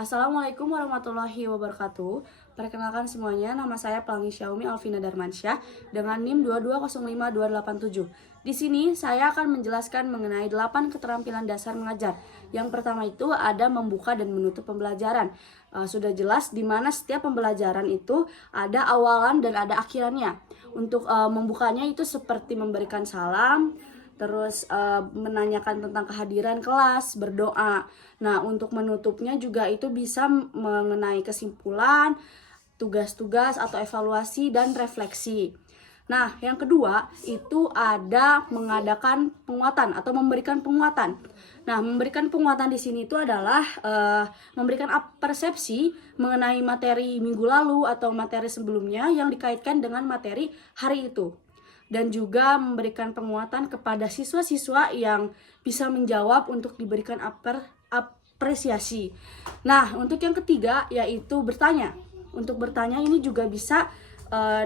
Assalamualaikum warahmatullahi wabarakatuh. Perkenalkan semuanya, nama saya Pelangi Syaumi Alvina Darmansyah dengan NIM 2205287. Di sini saya akan menjelaskan mengenai 8 keterampilan dasar mengajar. Yang pertama itu ada membuka dan menutup pembelajaran. Sudah jelas di mana setiap pembelajaran itu ada awalan dan ada akhirannya. Untuk membukanya itu seperti memberikan salam, terus menanyakan tentang kehadiran kelas, berdoa. Nah, untuk menutupnya juga itu bisa mengenai kesimpulan, tugas-tugas atau evaluasi dan refleksi. Nah, yang kedua itu ada mengadakan penguatan atau memberikan penguatan. Nah, memberikan penguatan di sini itu adalah memberikan persepsi mengenai materi minggu lalu atau materi sebelumnya yang dikaitkan dengan materi hari itu. Dan juga memberikan penguatan kepada siswa-siswa yang bisa menjawab untuk diberikan apresiasi. Nah, untuk yang ketiga yaitu bertanya. Untuk bertanya ini juga bisa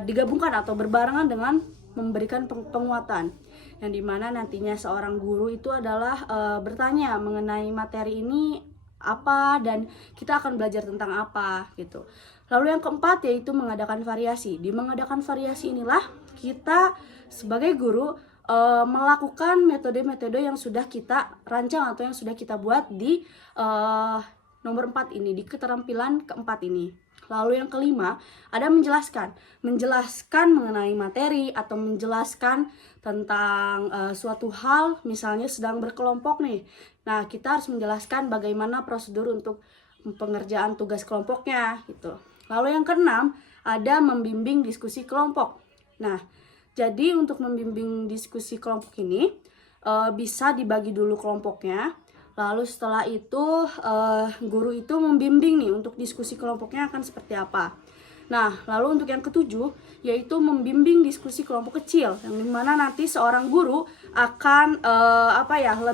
digabungkan atau berbarengan dengan memberikan penguatan, yang dimana nantinya seorang guru itu adalah bertanya mengenai materi ini apa dan kita akan belajar tentang apa gitu. Lalu yang keempat yaitu mengadakan variasi. Di mengadakan variasi inilah kita sebagai guru melakukan metode-metode yang sudah kita rancang atau yang sudah kita buat di nomor 4 ini, di keterampilan keempat ini. Lalu yang kelima ada menjelaskan mengenai materi atau menjelaskan tentang suatu hal, misalnya sedang berkelompok nih. Nah, kita harus menjelaskan bagaimana prosedur untuk pengerjaan tugas kelompoknya gitu. Lalu yang keenam ada membimbing diskusi kelompok. Nah, jadi untuk membimbing diskusi kelompok ini bisa dibagi dulu kelompoknya. Lalu setelah itu guru itu membimbing nih untuk diskusi kelompoknya akan seperti apa. Nah, lalu untuk yang ketujuh yaitu membimbing diskusi kelompok kecil, yang dimana nanti seorang guru akan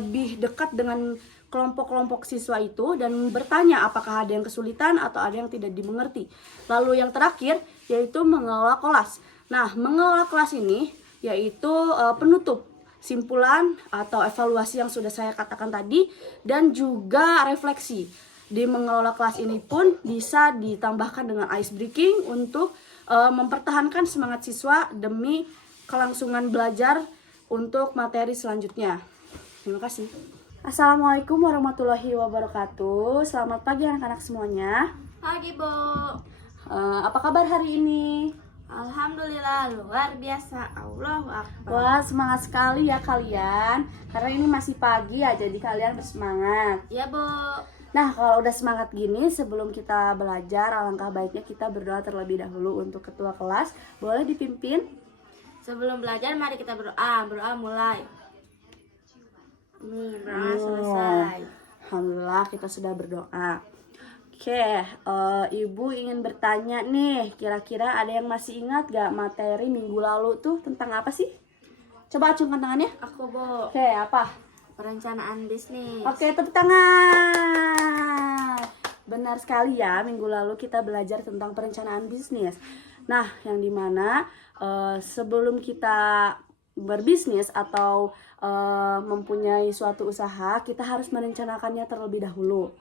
lebih dekat dengan kelompok-kelompok siswa itu dan bertanya apakah ada yang kesulitan atau ada yang tidak dimengerti. Lalu yang terakhir yaitu mengelola kelas. Nah, mengelola kelas ini yaitu penutup simpulan atau evaluasi yang sudah saya katakan tadi dan juga refleksi. Di mengelola kelas ini pun bisa ditambahkan dengan ice breaking untuk mempertahankan semangat siswa demi kelangsungan belajar untuk materi selanjutnya. Terima kasih. Assalamualaikum warahmatullahi wabarakatuh. Selamat pagi anak-anak semuanya. Pagi, Bu. Apa kabar hari ini? Alhamdulillah, luar biasa. Allahu Akbar. Wah, semangat sekali ya kalian. Karena ini masih pagi ya, jadi kalian bersemangat. Ya, Bu. Nah, kalau udah semangat gini, sebelum kita belajar, alangkah baiknya kita berdoa terlebih dahulu untuk ketua kelas. Boleh dipimpin? Sebelum belajar, mari kita berdoa. Berdoa mulai. Amin. Berdoa selesai. Alhamdulillah, kita sudah berdoa. Oke, Ibu ingin bertanya nih, kira-kira ada yang masih ingat gak materi minggu lalu tuh tentang apa sih? Coba acungkan tangannya. Aku, Bu. Oke, apa? Perencanaan bisnis. Oke, tepuk tangan. Benar sekali ya, minggu lalu kita belajar tentang perencanaan bisnis. Nah, yang dimana sebelum kita berbisnis atau mempunyai suatu usaha, kita harus merencanakannya terlebih dahulu.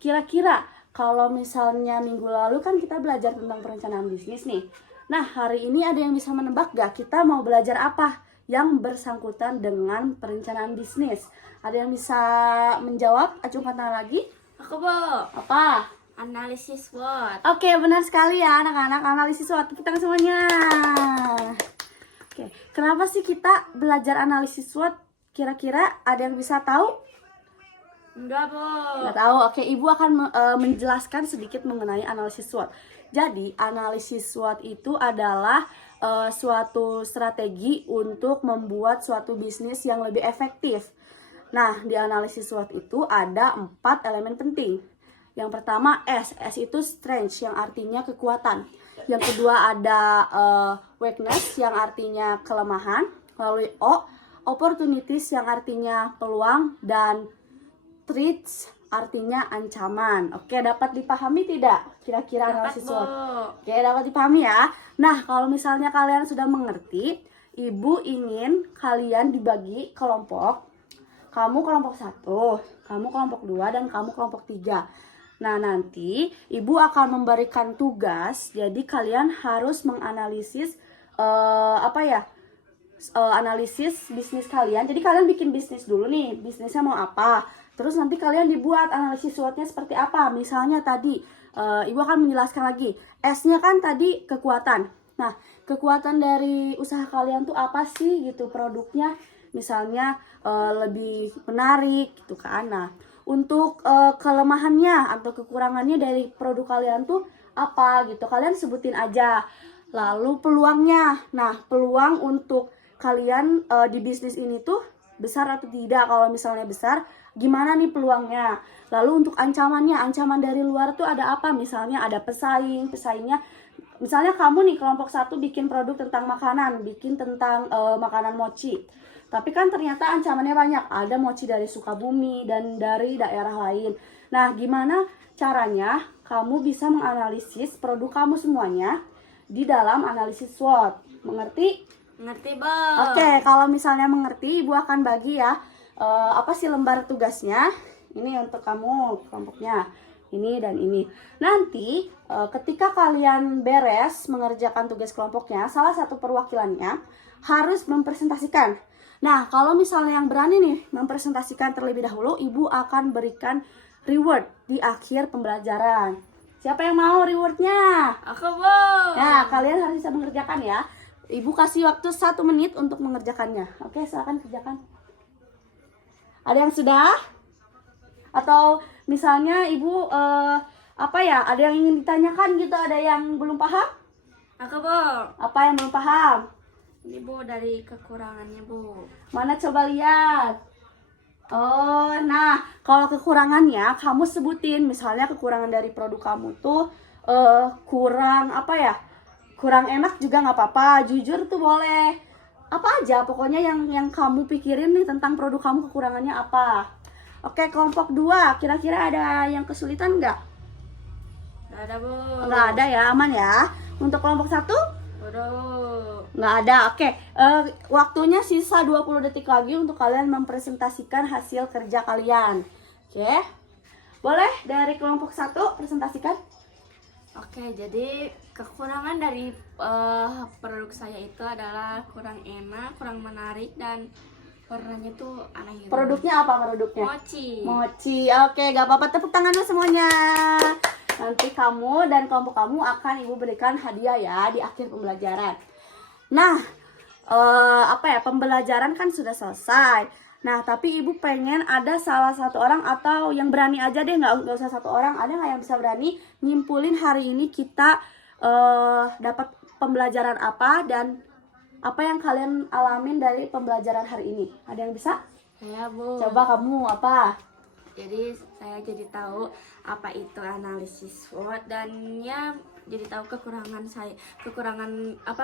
Kira-kira kalau misalnya minggu lalu kan kita belajar tentang perencanaan bisnis nih. Nah, hari ini ada yang bisa menebak gak kita mau belajar apa yang bersangkutan dengan perencanaan bisnis? Ada yang bisa menjawab? Acungkan tangan lagi. Aku, Bu. Apa? Analisis SWOT. Oke, benar sekali ya anak-anak. Analisis SWOT. Tepuk tangan semuanya. Oke, kenapa sih kita belajar analisis SWOT? Kira-kira ada yang bisa tahu? Enggak, Bu. Nggak tahu. Oke, Ibu akan menjelaskan sedikit mengenai analisis SWOT. Jadi, analisis SWOT itu adalah suatu strategi untuk membuat suatu bisnis yang lebih efektif. Nah, di analisis SWOT itu ada 4 elemen penting. Yang pertama S itu strength yang artinya kekuatan. Yang kedua ada weakness yang artinya kelemahan. Lalu O, opportunities yang artinya peluang, dan threats artinya ancaman. Oke, dapat dipahami tidak? Kira-kira analisis SWOT. Oke, dapat dipahami ya. Nah, kalau misalnya kalian sudah mengerti, Ibu ingin kalian dibagi kelompok. Kamu kelompok 1, kamu kelompok 2, dan kamu kelompok 3. Nah, nanti ibu akan memberikan tugas, jadi kalian harus menganalisis analisis bisnis kalian. Jadi kalian bikin bisnis dulu nih, bisnisnya mau apa. Terus nanti kalian dibuat analisis SWOT-nya seperti apa. Misalnya tadi, ibu akan menjelaskan lagi. S-nya kan tadi kekuatan. Nah, kekuatan dari usaha kalian tuh apa sih gitu produknya. Misalnya lebih menarik gitu kan. Nah, untuk kelemahannya atau kekurangannya dari produk kalian tuh apa gitu. Kalian sebutin aja. Lalu peluangnya. Nah, peluang untuk kalian di bisnis ini tuh besar atau tidak. Kalau misalnya besar, gimana nih peluangnya? Lalu untuk ancamannya, ancaman dari luar tuh ada apa? Misalnya ada pesaingnya. Misalnya kamu nih kelompok 1 bikin produk tentang makanan, bikin tentang makanan mochi. Tapi kan ternyata ancamannya banyak. Ada mochi dari Sukabumi dan dari daerah lain. Nah, gimana caranya kamu bisa menganalisis produk kamu semuanya di dalam analisis SWOT? Mengerti? Ngerti, Bu. Oke, kalau misalnya mengerti, Ibu akan bagi ya. Apa sih lembar tugasnya? Ini untuk kamu kelompoknya. Ini dan ini. Nanti ketika kalian beres mengerjakan tugas kelompoknya, salah satu perwakilannya harus mempresentasikan. Nah, kalau misalnya yang berani nih mempresentasikan terlebih dahulu, Ibu akan berikan reward di akhir pembelajaran. Siapa yang mau rewardnya? Aku, Bu. Nah, kalian harus bisa mengerjakan ya. Ibu kasih waktu 1 menit untuk mengerjakannya. Oke, silakan kerjakan. Ada yang sudah? Atau misalnya ibu ada yang ingin ditanyakan gitu, ada yang belum paham? Aku, Bu. Apa yang belum paham? Ini, Bu, dari kekurangannya, Bu. Mana coba lihat. Oh, nah kalau kekurangannya kamu sebutin. Misalnya kekurangan dari produk kamu tuh kurang enak juga nggak apa-apa, jujur tuh boleh. Apa aja pokoknya yang kamu pikirin nih tentang produk kamu kekurangannya apa. Oke, kelompok 2 kira-kira ada yang kesulitan nggak? Nggak ada, Bu. Nggak ada ya, aman ya. Untuk kelompok 1 Udah, Bu. nggak ada. Oke, waktunya sisa 20 detik lagi untuk kalian mempresentasikan hasil kerja kalian. Oke, boleh dari kelompok 1 presentasikan. Oke, jadi kekurangan dari produk saya itu adalah kurang enak, kurang menarik, dan warnanya tuh aneh gitu. Produknya apa produknya? Mochi. Mochi. Oke, gak apa-apa, tepuk tangannya semuanya. Nanti kamu dan kelompok kamu akan ibu berikan hadiah ya di akhir pembelajaran. Nah, pembelajaran kan sudah selesai. Nah, tapi ibu pengen ada salah satu orang atau yang berani aja deh, nggak usah satu orang. Ada nggak yang bisa berani nyimpulin hari ini kita dapat pembelajaran apa dan apa yang kalian alamin dari pembelajaran hari ini? Ada yang bisa? Ya, Bu. Coba kamu apa? Jadi saya jadi tahu apa itu analisis SWOT, dan ya jadi tahu kekurangan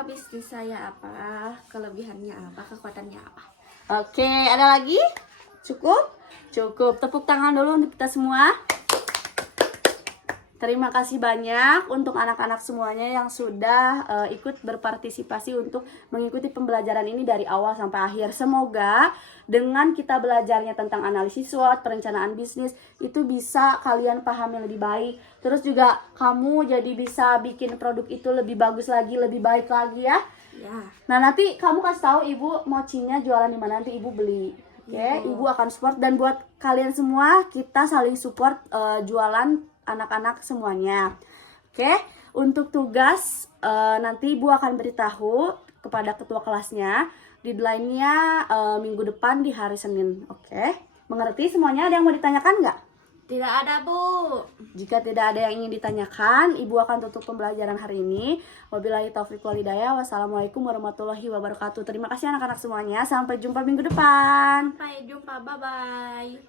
bisnis saya apa, kelebihannya apa, kekuatannya apa. Oke, ada lagi? Cukup? Cukup. Tepuk tangan dulu untuk kita semua. Terima kasih banyak untuk anak-anak semuanya yang sudah ikut berpartisipasi untuk mengikuti pembelajaran ini dari awal sampai akhir. Semoga dengan kita belajarnya tentang analisis SWOT, perencanaan bisnis, itu bisa kalian pahami lebih baik. Terus juga kamu jadi bisa bikin produk itu lebih bagus lagi, lebih baik lagi ya. Ya. Nah, nanti kamu kasih tahu ibu mochinya jualan di mana, nanti ibu beli. Oke, ibu akan support, dan buat kalian semua kita saling support jualan anak-anak semuanya. Oke, untuk tugas nanti ibu akan beritahu kepada ketua kelasnya. Deadline-nya minggu depan di hari Senin. Oke, mengerti semuanya? Ada yang mau ditanyakan nggak? Tidak ada, Bu. Jika tidak ada yang ingin ditanyakan, ibu akan tutup pembelajaran hari ini. Wabillahi taufiq wal hidayah. Wassalamualaikum warahmatullahi wabarakatuh. Terima kasih anak-anak semuanya. Sampai jumpa minggu depan. Sampai jumpa, bye-bye.